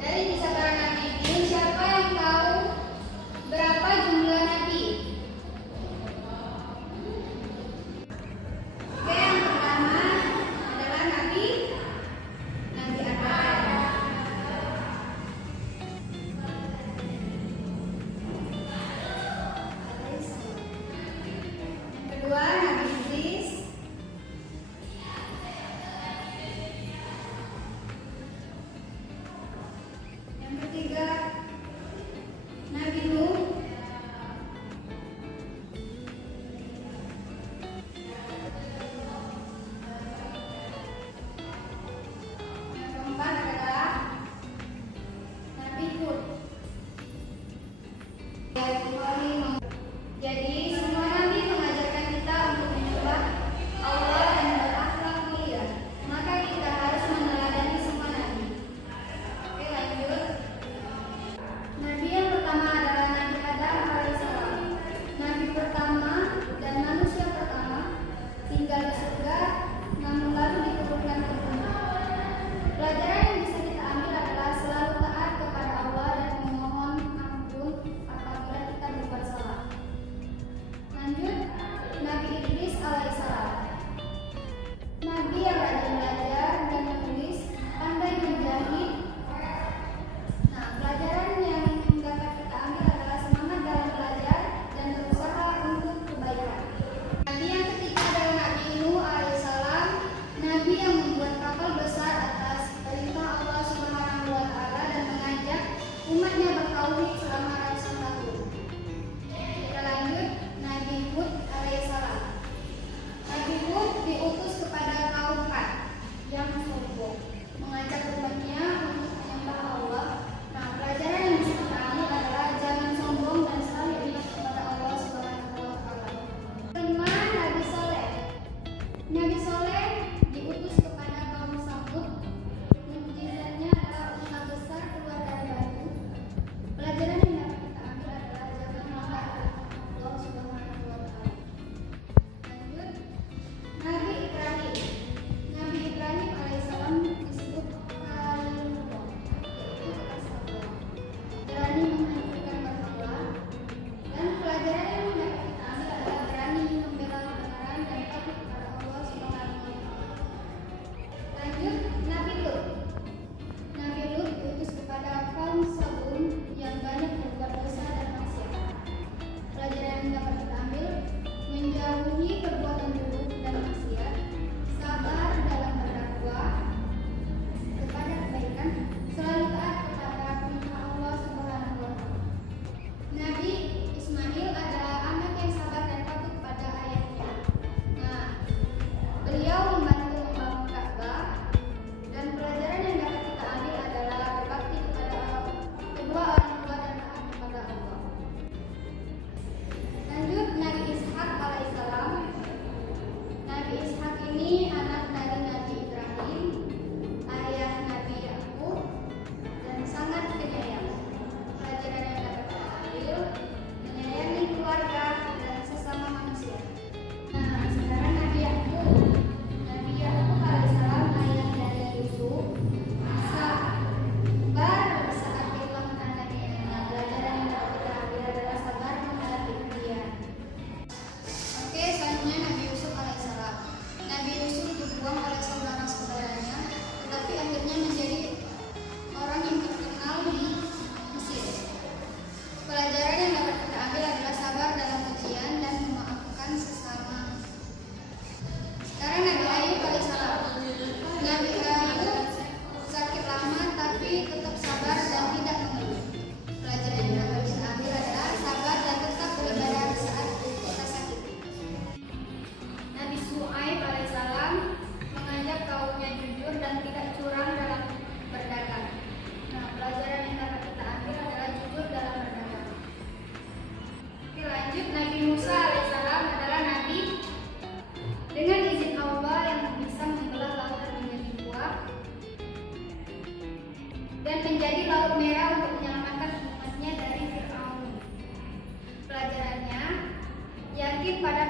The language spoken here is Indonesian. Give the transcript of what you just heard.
Dari kisah para nabi ini, siapa yang tahu berapa jumlah nabi? Oke, yang pertama adalah Nabi Adam. Yang kedua Nabi Idris. Yang ketiga Nabi Nuh. Yang keempat adalah Nabi Hud. Jadi semua nabi mengajarkan kita untuk menyembah Allah dan berakhlak mulia. Maka kita harus meneladani semua nabi. Oke, lanjut. Nabi yang pertama adalah Nabi Adam alaihissalam. Nabi pertama dan manusia pertama tinggal di surga, namun lalu diturunkan ke bumi. Pelajaran yang bisa kita ambil adalah selalu taat kepada Allah dan memohon ampun apabila kita berbuat salah. Lanjut, Nabi Idris alaihissalam. Nabi yang rajin belajar dan menulis, pandai menjahit. Nah, pelajaran yang dapat kita ambil adalah semangat dalam belajar dan berusaha untuk kebaikan. Nabi yang ketiga adalah Nabi Nuh alaihissalam. Nabi yang membuat kapal besar atas perintah Allah Subhanahu wa Ta'ala dan mengajak umatnya bertauhid selama ratusan tahun. Kita lanjut, Nabi Hud alaihissalam. Nabi Hud diutus kepada kaum Ad yang sombong, mengajak umatnya untuk menyembah Allah. Nah, pelajaran yang bisa kita ambil adalah jangan sombong dan selalu ingat kepada Allah Subhanahu wa Ta'ala. Kelima, Nabi Soleh. Nabi Soleh diutus kepada kaum Samud. Mukjizatnya adalah unta besar keluar dari batu. Pelajaran yang dapat kita ambil adalah jangan melanggar Allah Subhanahu wa Ta'ala. Lanjut, Nabi Ibrahim. Nabi Ibrahim alaihissalam disebut Khalilullah, yaitu kekasih Allah. Berani menghancurkan berhala. Dan pelajaran yang dapat kita ambil adalah berani membela kebenaran dan takut kepada Allah Subhanahu wa Ta'ala. Lanjut, Nabi Lut. Nabi Lut diutus kepada kaum Sabun yang banyak berbuat dosa dan maksiat. Pelajaran yang dapat kita ambil menjauhi perbuatan buruk dan maksiat, sabar dalam berdakwah kepada kebaikan, selalu taat kepada perintah Allah Subhanahu wa Ta'ala. Nabi Ismail adalah anak yang sabar dan patuh kepada ayahnya. Nah, beliau membantu membangun Ka'bah, dan pelajaran yang dapat kita ambil adalah berbakti kepada kedua orang tua dan taat kepada Allah. Lanjut, Nabi Ishak alaihissalam. Nabi Ishak ini anak dari Nabi Ibrahim, ayah Nabi Yakub, dan sangat penyayang. Pelajaran yang dapat kita ambil menyayangi keluarga dan sesama manusia. Nah, sekarang Nabi Yakub. Nabi Yakub alaihissalam ayah dari Yusuf. Sabar saat kehilangan anaknya. Nah, pelajaran yang dapat kita ambil adalah sabar menghadapi ujian. Oke, selanjutnya Nabi Yusuf alaihissalam. Nabi Yusuf dibuang oleh saudara-saudaranya, tetapi akhirnya menjadi orang yang terkenal di Mesir. Pelajaran yang dapat kita ambil adalah sabar dalam ujian dan memaafkan sesama. Sekarang Nabi Ayub alaihissalam. Nabi Ayub sakit lama tapi tetap sabar dan tidak mengeluh. Pelajaran yang dapat kita ambil adalah sabar dan tetap beribadah saat kita sakit. Nabi Shu'aib alaihissalam mengajak kaumnya jujur dan tidak curang dalam berdagang. Nah, pelajaran yang dapat kita ambil adalah jujur dalam berdagang. Oke, lanjut, Nabi Musa alaihissalam adalah nabi dengan izin Allah yang bisa membelah lautan menjadi dua dan menjadi laut merah untuk menyelamatkan umatnya dari Fir'aun. Pelajarannya, yakin pada